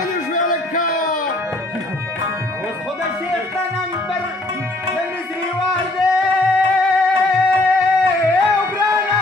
غلی شوی لکه اوس خو د شیخ د نمبر د مصري وار دی او ګرانه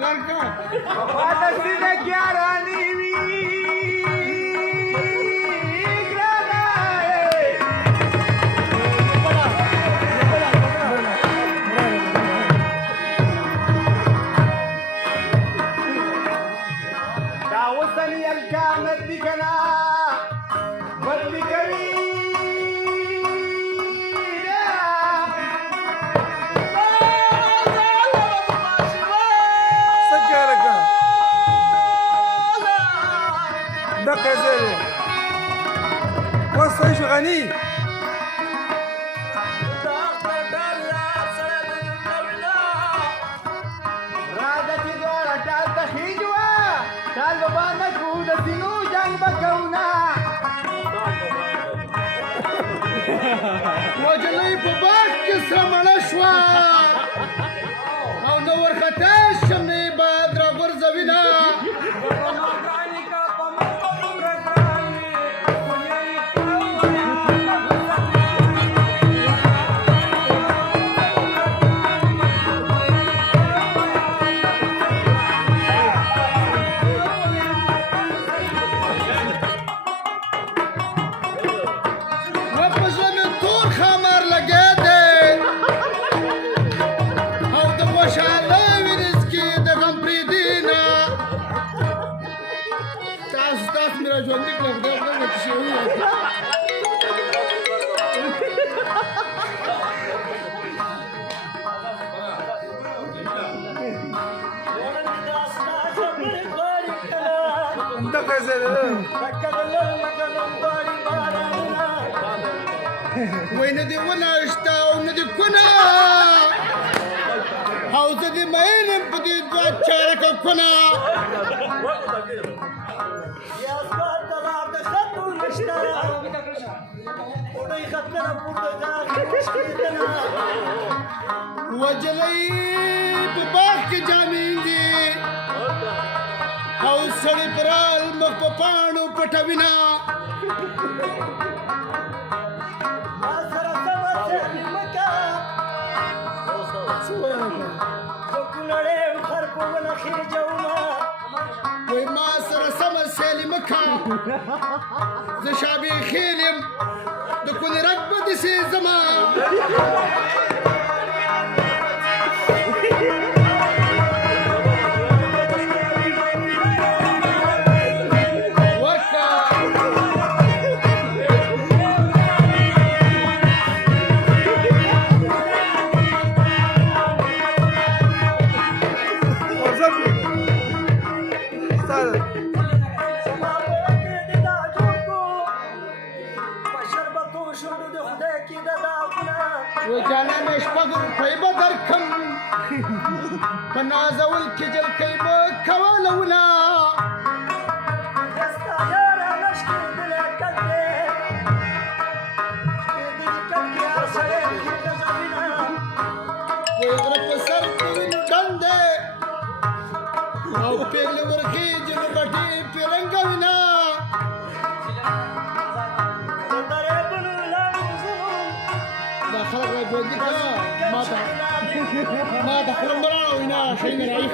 ورکه استاده غني وجلي په باغ کې سمړه شوه او د ورخته شمې باد را غورځوینه وين دي ولا اشتا وندي كنا هاوز دي مين بدي دوچارك كنا يا اسباب طلعت خط المشترى ودي خطنا بوتاغ مشكلتنا وجلي بباك جامين دي هاوز سړي پرال مخ په پاڼو پټوینا وای ما سره سمه سیلې مکه زه شابې خیل یم د کونې رګ به دسې زما وجانا شپږ روپۍ به درکم په نازول کې جلکۍ به کولونه غره په سر کې وین ډنډ دی او پیغلې ورخېږي نو بټې پرې رنګوینه خلق بيديك ما تخلم برانا وينا شيء رايح